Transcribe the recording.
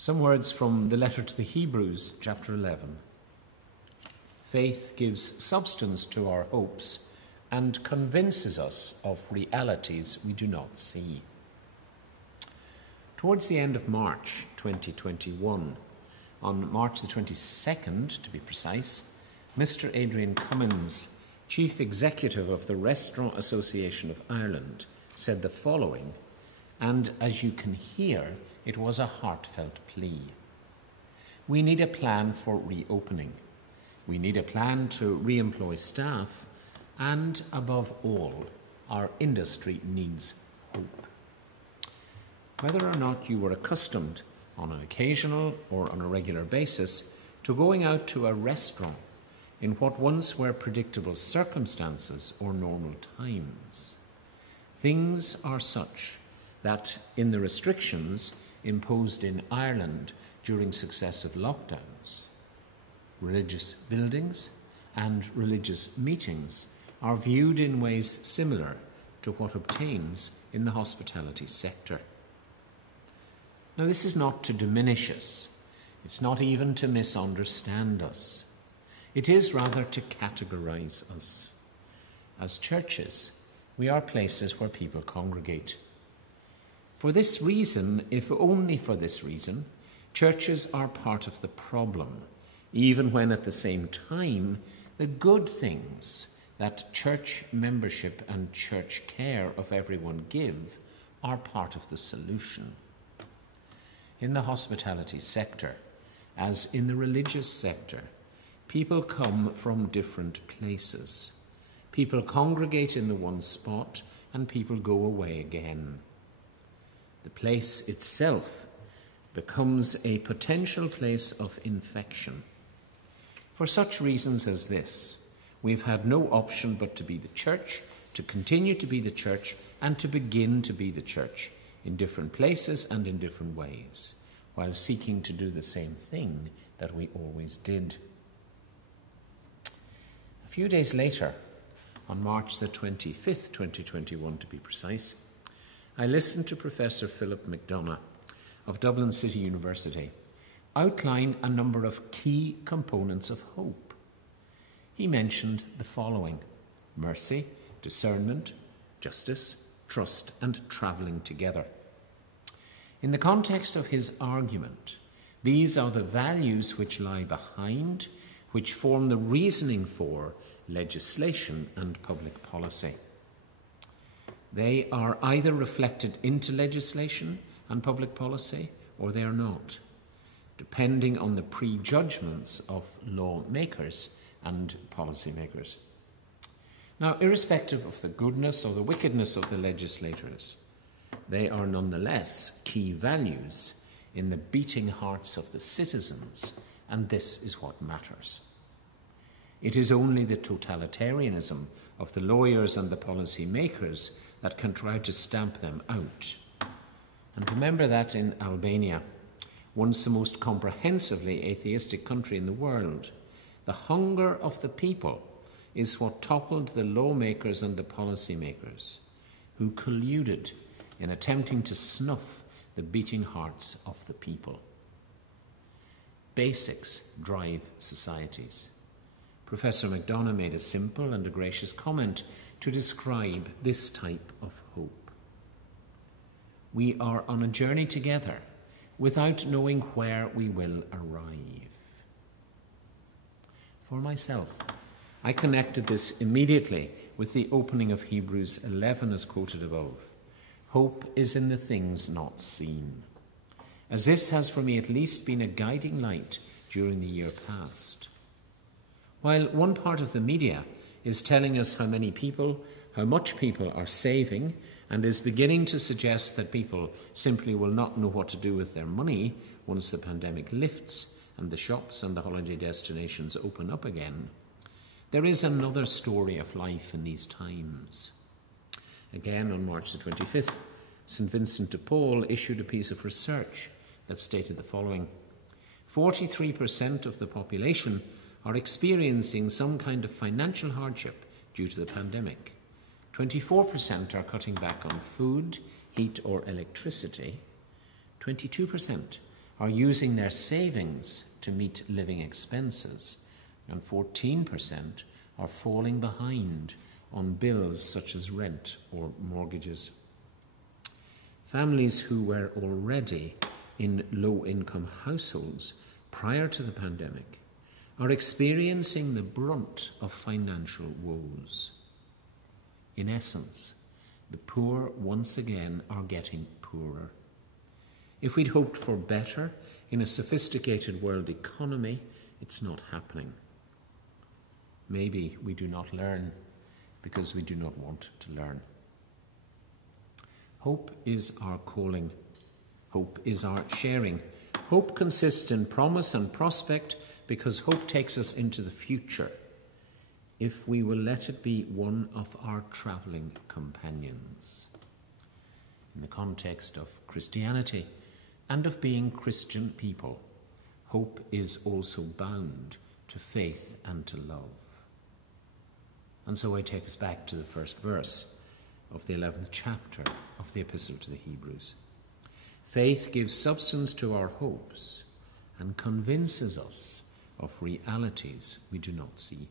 Some words from the letter to the Hebrews, chapter 11. Faith gives substance to our hopes and convinces us of realities we do not see. Towards the end of March 2021, on March the 22nd, to be precise, Mr. Adrian Cummins, Chief Executive of the Restaurant Association of Ireland, said the following, and as you can hear, it was a heartfelt plea. We need a plan for reopening. We need a plan to re-employ staff, and above all, our industry needs hope. Whether or not you were accustomed, on an occasional or on a regular basis, to going out to a restaurant in what once were predictable circumstances or normal times, things are such that in the restrictions imposed in Ireland during successive lockdowns, religious buildings and religious meetings are viewed in ways similar to what obtains in the hospitality sector. Now, this is not to diminish us. It's not even to misunderstand us. It is rather to categorize us. As churches, we are places where people congregate. For this reason, if only for this reason, churches are part of the problem, even when at the same time the good things that church membership and church care of everyone give are part of the solution. In the hospitality sector, as in the religious sector, people come from different places. People congregate in the one spot and people go away again. The place itself becomes a potential place of infection. For such reasons as this, we've had no option but to be the church, to continue to be the church, and to begin to be the church in different places and in different ways, while seeking to do the same thing that we always did. A few days later, on March the 25th, 2021 to be precise, I listened to Professor Philip McDonagh of Dublin City University outline a number of key components of hope. He mentioned the following: mercy, discernment, justice, trust, and travelling together. In the context of his argument, these are the values which lie behind, which form the reasoning for legislation and public policy. They are either reflected into legislation and public policy, or they are not, depending on the prejudgments of lawmakers and policymakers. Now, irrespective of the goodness or the wickedness of the legislators, they are nonetheless key values in the beating hearts of the citizens, and this is what matters. It is only the totalitarianism of the lawyers and the policymakers that can try to stamp them out. And remember that in Albania, once the most comprehensively atheistic country in the world, the hunger of the people is what toppled the lawmakers and the policymakers who colluded in attempting to snuff the beating hearts of the people. Basics drive societies. Professor McDonagh made a simple and a gracious comment to describe this type of hope. We are on a journey together without knowing where we will arrive. For myself, I connected this immediately with the opening of Hebrews 11 as quoted above. Hope is in the things not seen, as this has for me at least been a guiding light during the year past. While one part of the media is telling us how much people are saving, and is beginning to suggest that people simply will not know what to do with their money once the pandemic lifts and the shops and the holiday destinations open up again, there is another story of life in these times. Again, on March the 25th, St. Vincent de Paul issued a piece of research that stated the following: 43% of the population are experiencing some kind of financial hardship due to the pandemic. 24% are cutting back on food, heat or electricity. 22% are using their savings to meet living expenses, and 14% are falling behind on bills such as rent or mortgages. Families who were already in low-income households prior to the pandemic are experiencing the brunt of financial woes. In essence, the poor once again are getting poorer. If we'd hoped for better in a sophisticated world economy, it's not happening. Maybe we do not learn because we do not want to learn. Hope is our calling. Hope is our sharing. Hope consists in promise and prospect because hope takes us into the future, if we will let it be one of our travelling companions. In the context of Christianity and of being Christian people, hope is also bound to faith and to love. And so I take us back to the first verse of the 11th chapter of the Epistle to the Hebrews. Faith gives substance to our hopes and convinces us of realities we do not see.